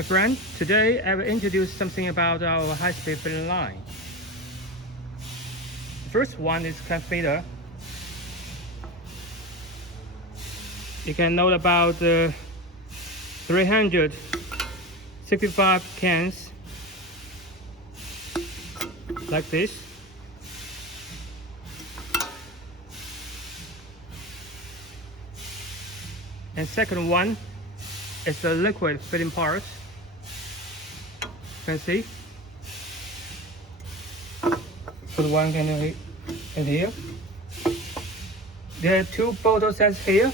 My friend, today I will introduce something about our high-speed filling line. The first one is can feeder. You can note about 365 cans like this. And second one is the liquid filling part. You can see. Put one can in here. There are two bottle sensors here.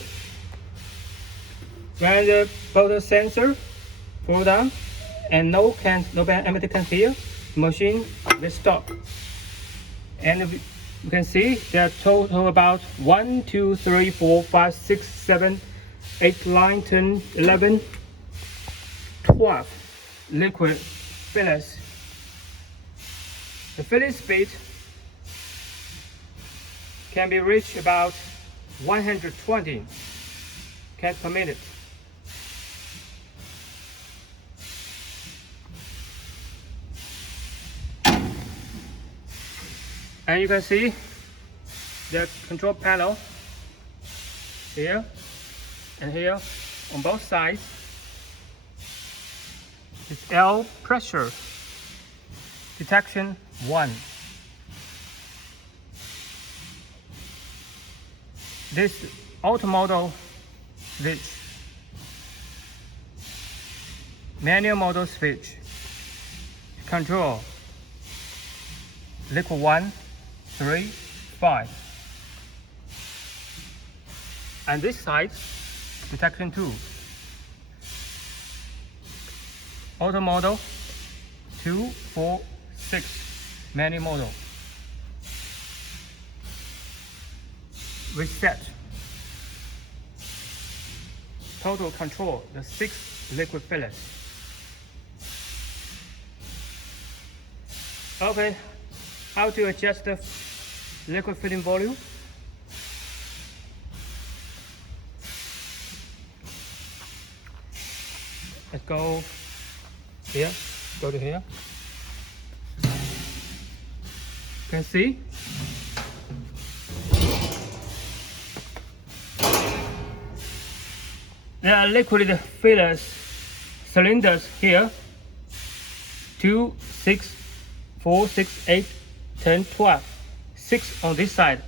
When the bottle sensor fall down and no empty can here, machine will stop. And you can see there are total about 1, 2, 3, 4, 5, 6, 7, 8, 9, 10, 11, 12 liquid fillers. The filling speed can be reached about 120 cans per minute. And you can see the control panel here and here on both sides. It's air pressure detection 1. This auto switch, manual model switch, control liquid 1, 3, 5. And this side, detection 2. Auto model 2, 4, 6. Manual model. Reset. Total control the 6 liquid fillers. Okay, how to adjust the liquid filling volume? Let's go here, go to here. You can see there are liquid fillers cylinders here. 2, 6, 4, 6, 8, 10, 12. 6 on this side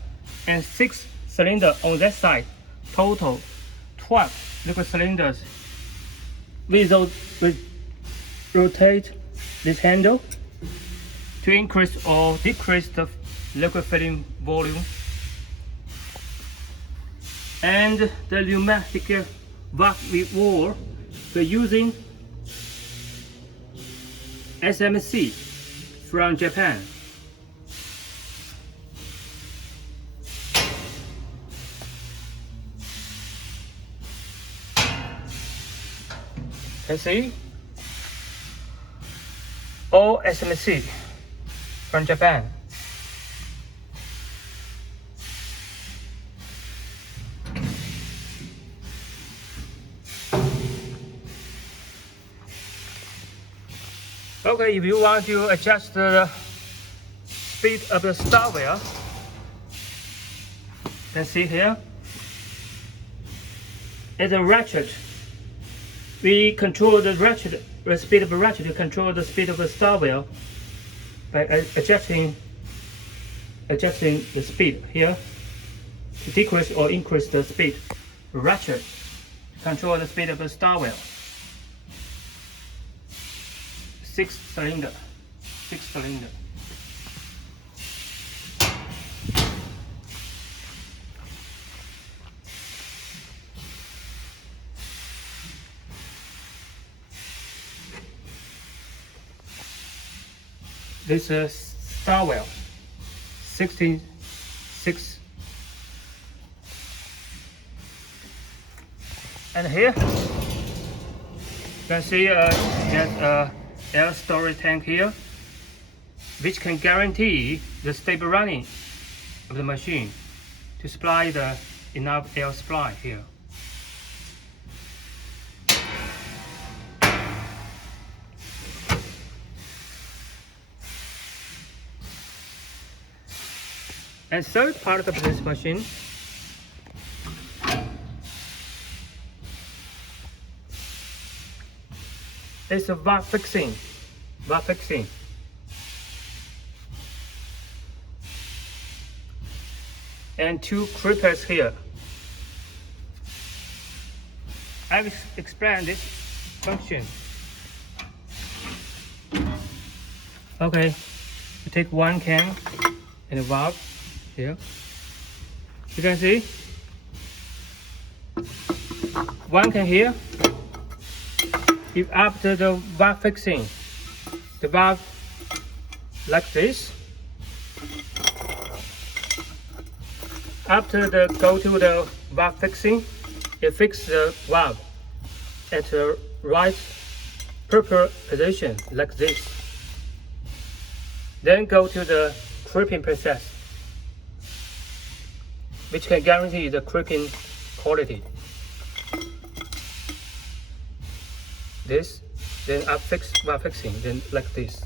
and 6 cylinders on that side. Total 12 liquid cylinders. We rotate this handle to increase or decrease the liquid filling volume. And the pneumatic valve wall, we're using SMC from Japan. You see, all SMC from Japan. Okay, if you want to adjust the speed of the start wheel, you can see here, it's a ratchet. We control the ratchet, the speed of the ratchet to control the speed of the start wheel by adjusting the speed here to decrease or increase the speed. Ratchet to control the speed of the start wheel. 6 cylinder. This is start wheel, 16.6. And here you can see there's a air storage tank here, which can guarantee the stable running of the machine to supply the enough air supply here. And third part of this machine is a valve fixing. And two crimpers here. I will explain this function. Okay, you take one can and a valve here. You can see one can here. If after the valve fixing, the valve like this. After the go to the valve fixing, it fix the valve at the right proper position like this. Then go to the crimping process, which can guarantee the crimping quality. This, then fix valve fixing, then like this.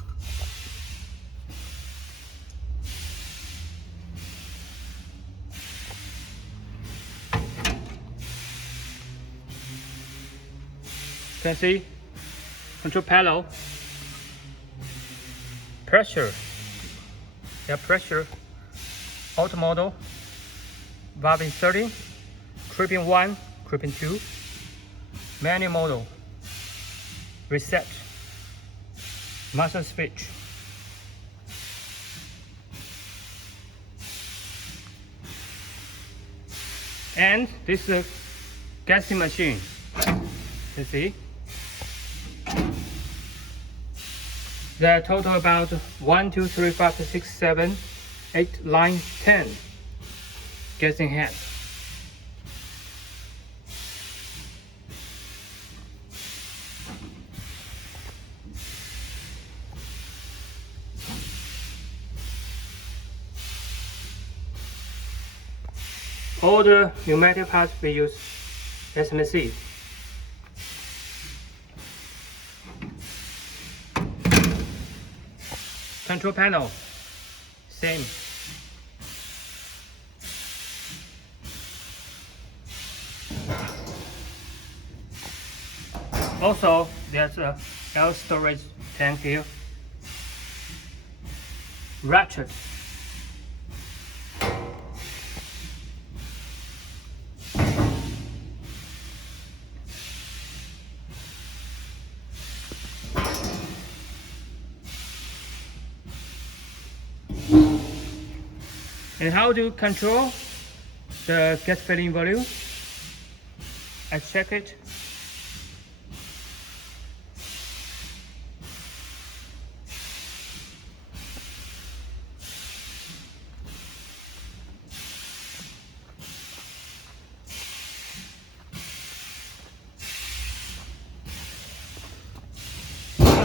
You can see control panel, pressure, auto model, valve inserting, crimping 1, crimping 2, manual model, reset, master switch. And this is a gassing machine. You see? There are total about 1, 2, 3, 5, 6, 7, 8, 9, 10 gassing heads. All the pneumatic parts we use SMC. Control panel, same. Also, there's a air storage tank here. Ratchet. And how do you control the gas filling volume? I check it.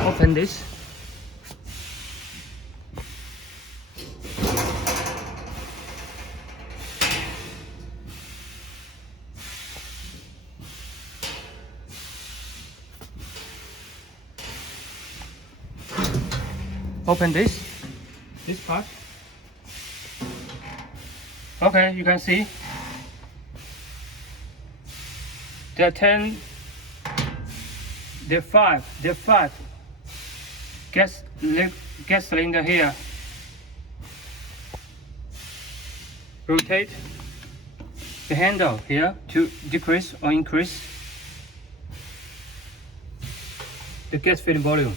Open this. Open this part. Okay, you can see there are 5 gas cylinder here. Rotate the handle here to decrease or increase the gas filling volume.